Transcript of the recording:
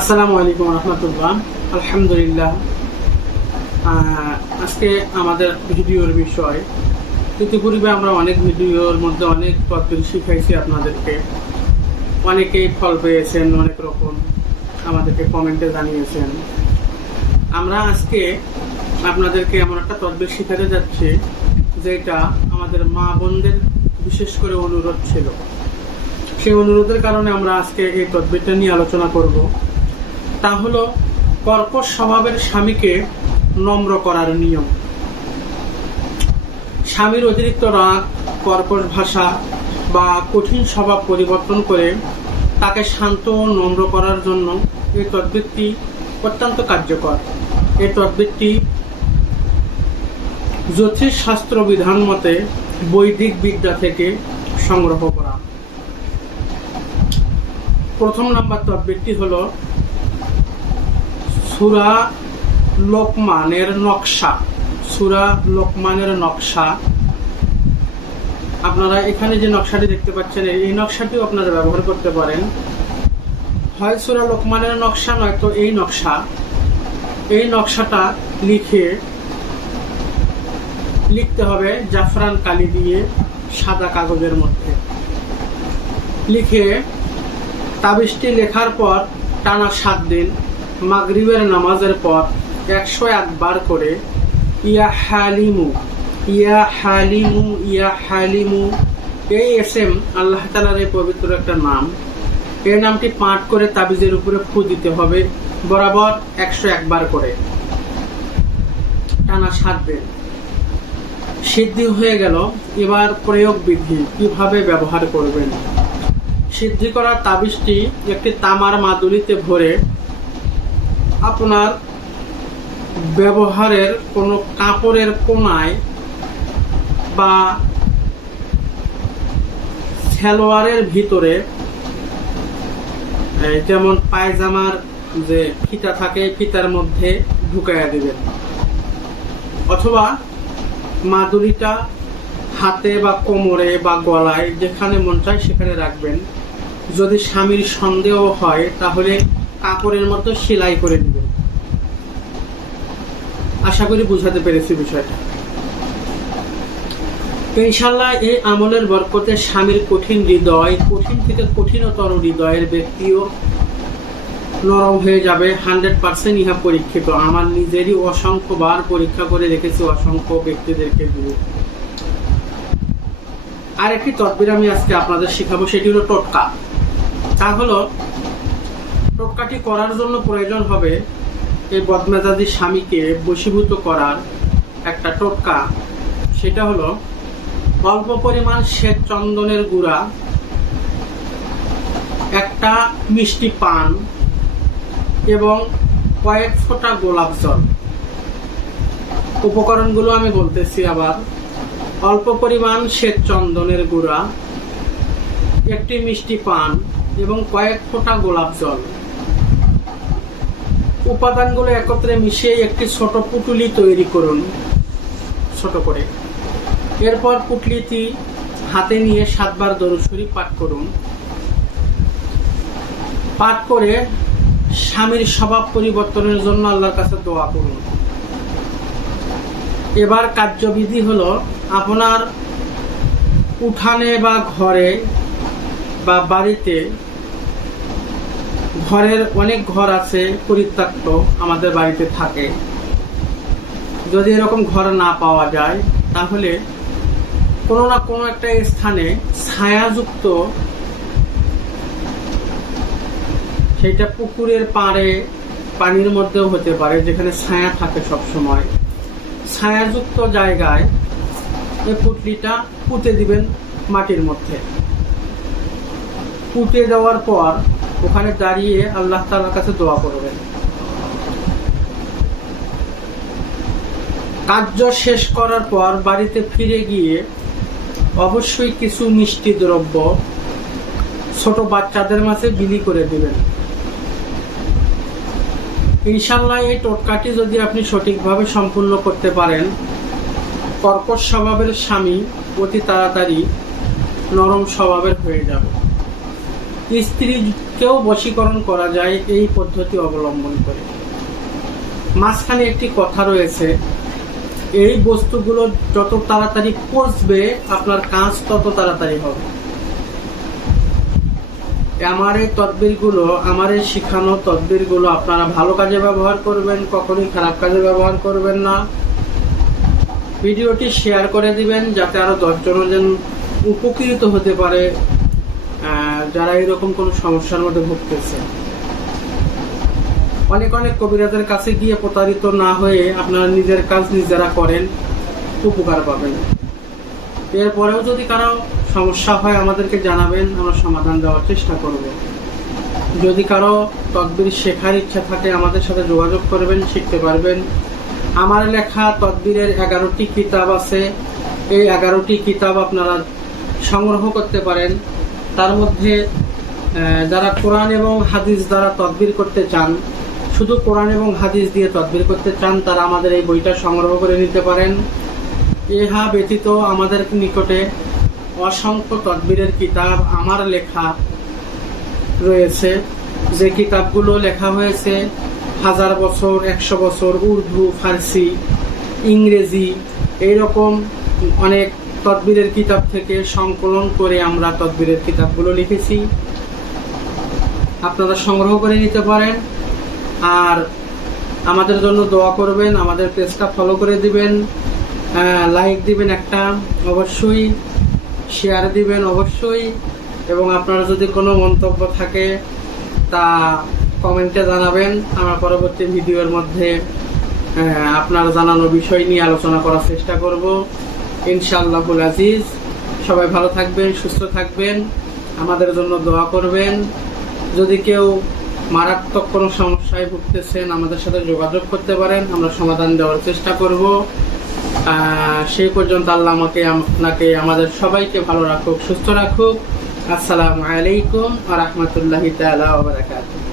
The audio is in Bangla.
আসসালামু আলাইকুম রহমতুল্লাহ। আলহামদুলিল্লাহ। আজকে আমাদের ভিডিওর বিষয়, ইতিপূর্বে আমরা অনেক ভিডিওর মধ্যে অনেক তদবির শিখাইছি আপনাদেরকে। অনেকেই ফল পেয়েছেন, অনেক রকম আমাদেরকে কমেন্টে জানিয়েছেন। আমরা আজকে আপনাদেরকে এমন একটা তদবির শিখাতে যাচ্ছি যেটা আমাদের মা বোনদের বিশেষ করে অনুরোধ ছিল। সেই অনুরোধের কারণে আমরা আজকে এই তদবিরটা নিয়ে আলোচনা করব। তা হলো কর্কশ স্বভাবের স্বামীকে নম্র করার নিয়ম। স্বামীর অতিরিক্ত রাগ, কর্কশ ভাষা বা কঠিন স্বভাব পরিবর্তন করে তাকে শান্ত ও নম্র করার জন্য এই তদবিরটি অত্যন্ত কার্যকর। এই তদবিরটি জ্যোতিষ শাস্ত্র বিধান মতে বৈদিক বিদ্যা থেকে সংগ্রহ করা। প্রথম নাম্বার তদবিরটি হলো সূরা লোকমানের নকশা। সূরা লোকমানের নকশা, আপনারা এখানে যে নকশাটি দেখতে পাচ্ছেন এই নকশাটিও আপনারা ব্যবহার করতে পারেন। হয় সূরা লোকমানের নকশা, নয়তো এই নকশা। এই নকশাটা লিখতে হবে জাফরান কালি দিয়ে সাদা কাগজের মধ্যে। লিখে তাবিজটি লেখার পর টানা 7 দিন মাগরিবের নামাজের পর 101 বার করে ইয়া হালিমু ইয়া হালিমু ইয়া হালিমু, এই এসএম আল্লাহ তাআলার এই পবিত্র একটা নাম। এই নামটি পাঠ করে তাবিজের উপরে ফু দিতে হবে বরাবর 101 বার করে টানা 7 দিন। সিদ্ধি হয়ে গেল। এবার প্রয়োগ বিধি কিভাবে ব্যবহার করবেন। সিদ্ধি করা তাবিজটি একটি তামার মাদুলিতে ভরে আপনার ব্যবহারের কোনো কাপড়ের কোনায় বা সালোয়ারের ভিতরে, যেমন পায়জামার যে ফিতা থাকে ফিতার মধ্যে ঢুকাইয়া দিবেন, অথবা মাদুলিটা হাতে বা কোমরে বা গলায় যেখানে মন চায় সেখানে রাখবেন। যদি স্বামীর সন্দেহ হয় তাহলে কাপড়ের মতো সেলাই করে দিবেন। আশা করি বুঝাতে পেরেছি বিষয়টা। ইনশাআল্লাহ এই আমলের বরকতে স্বামীর কঠিন হৃদয়, কঠিন থেকে কঠিনতর হৃদয়ের ব্যক্তিও নরম হয়ে যাবে। 100% ইহা পরীক্ষিত। আমার নিজেরই অসংখ্যবার পরীক্ষা করে রেখেছি অসংখ্য ব্যক্তিদেরকে দিয়ে। আর একটি তদবির আমি আজকে আপনাদের শিখাবো, সেটি হলো টোটকা। তা হলো টোটকাটি করার জন্য প্রয়োজন হবে এই বদমেজাজি স্বামীকে বশীভূত করার একটা টোটকা। সেটা হলো অল্প পরিমাণ শ্বেত চন্দনের গুঁড়া, একটা মিষ্টি পান এবং কয়েক ফোঁটা গোলাপ জল। উপকরণগুলো আমি বলতেছি আবার। অল্প পরিমাণ শ্বেত চন্দনের গুঁড়া, একটি মিষ্টি পান এবং কয়েক ফোঁটা গোলাপ জল। উপাদানগুলো একত্রে মিশিয়ে একটি ছোট পুটুলি তৈরি করুন, ছোট করে। এরপর পুটলিটি হাতে নিয়ে 7 বার দরুদ শরীফ পাঠ করুন। পাঠ করে স্বামীর স্বভাব পরিবর্তনের জন্য আল্লাহর কাছে দোয়া করুন। এবার কার্যবিধি হলো, আপনার উঠানে বা ঘরে বা বাড়িতে, ঘরের অনেক ঘর আছে পরিত্যক্ত আমাদের বাড়িতে থাকে। যদি এরকম ঘর না পাওয়া যায় তাহলে কোনো না কোনো একটা স্থানে ছায়াযুক্ত, সেটা পুকুরের পাড়ে, পানির মধ্যেও হতে পারে, যেখানে ছায়া থাকে সব সময়, ছায়াযুক্ত জায়গায় এই পুটলিটা পুঁতে দিবেন মাটির মধ্যে। পুঁতে দেওয়ার পর ওখানে দাঁড়িয়ে আল্লাহ তাআলার কাছে দোয়া করবেন। কার্য শেষ করার পর বাড়িতে ফিরে গিয়ে অবশ্যই কিছু মিষ্টি দ্রব্য ছোট বাচ্চাদের মাঝে বিলি করে দিবেন। ইনশাআল্লাহ এই টোটকাটি যদি আপনি সঠিকভাবে সম্পূর্ণ করতে পারেন, কর্কশ স্বভাবের স্বামী অতি তাড়াতাড়ি নরম স্বভাবের হয়ে যাবে। স্ত্রী জিনকেও বশীকরণ করা যায় এই পদ্ধতি অবলম্বন করে। মাঝখানে একটি কথা রয়েছে, এই বস্তুগুলো যত তাড়াতাড়ি পচবে আপনার কাজ তত তাড়াতাড়ি হবে। আমার এই তদবিরগুলো, আমার এই শিখানো তদবিরগুলো আপনারা ভালো কাজে ব্যবহার করবেন, কখনোই খারাপ কাজে ব্যবহার করবেন না। ভিডিওটি শেয়ার করে দিবেন যাতে আরো 10 জন যেন উপকৃত হতে পারে যারা এরকম কোনো সমস্যার মধ্যে ভুগতেছে। অনেক অনেক কবিরাজের কাছে গিয়ে প্রতারিত না হয়ে আপনারা নিজের কাজ নিজেরা করেন, উপকার পাবেন। এরপরেও যদি কারো সমস্যা হয় আমাদেরকে জানাবেন, আমরা সমাধান দেওয়ার চেষ্টা করব। যদি কারো তদবির শেখার ইচ্ছা থাকে আমাদের সাথে যোগাযোগ করবেন, শিখতে পারবেন। আমার লেখা তদবিরের 11টি কিতাব আছে, এই 11টি কিতাব আপনারা সংগ্রহ করতে পারেন। তার মধ্যে যারা কোরআন এবং হাদিস দ্বারা তদবির করতে চান, শুধু কোরআন এবং হাদিস দিয়ে তদবির করতে চান, তারা আমাদের এই বইটা সংগ্রহ করে নিতে পারেন। ইহা ব্যতীত আমাদের নিকটে অসংখ্য তদবিরের কিতাব আমার লেখা রয়েছে, যে কিতাবগুলো লেখা হয়েছে 1000 বছর, 100 বছর, উর্দু, ফার্সি, ইংরেজি, এইরকম অনেক তদবিরের কিতাব থেকে সংকলন করে আমরা তদবিরের কিতাবগুলো লিখেছি। আপনারা সংগ্রহ করে নিতে পারেন। আর আমাদের জন্য দোয়া করবেন, আমাদের পেজটা ফলো করে দিবেন, লাইক দিবেন একটা, অবশ্যই শেয়ার দিবেন অবশ্যই, এবং আপনার যদি কোনো মন্তব্য থাকে তা কমেন্টে জানাবেন। আমরা পরবর্তী ভিডিওর মধ্যে আপনার জানানো বিষয় নিয়ে আলোচনা করার চেষ্টা করব ইনশাআল্লাহুল আজিজ। সবাই ভালো থাকবেন, সুস্থ থাকবেন, আমাদের জন্য দোয়া করবেন। যদি কেউ মারাত্মক কোনো সমস্যায় ভুগতেছেন আমাদের সাথে যোগাযোগ করতে পারেন, আমরা সমাধান দেওয়ার চেষ্টা করব। সেই পর্যন্ত আল্লাহ আপনাকে আমাদের সবাইকে ভালো রাখুক, সুস্থ রাখুক। আসসালামু আলাইকুম ওয়া রাহমাতুল্লাহি তাআলা ওয়া বারাকাতুহু।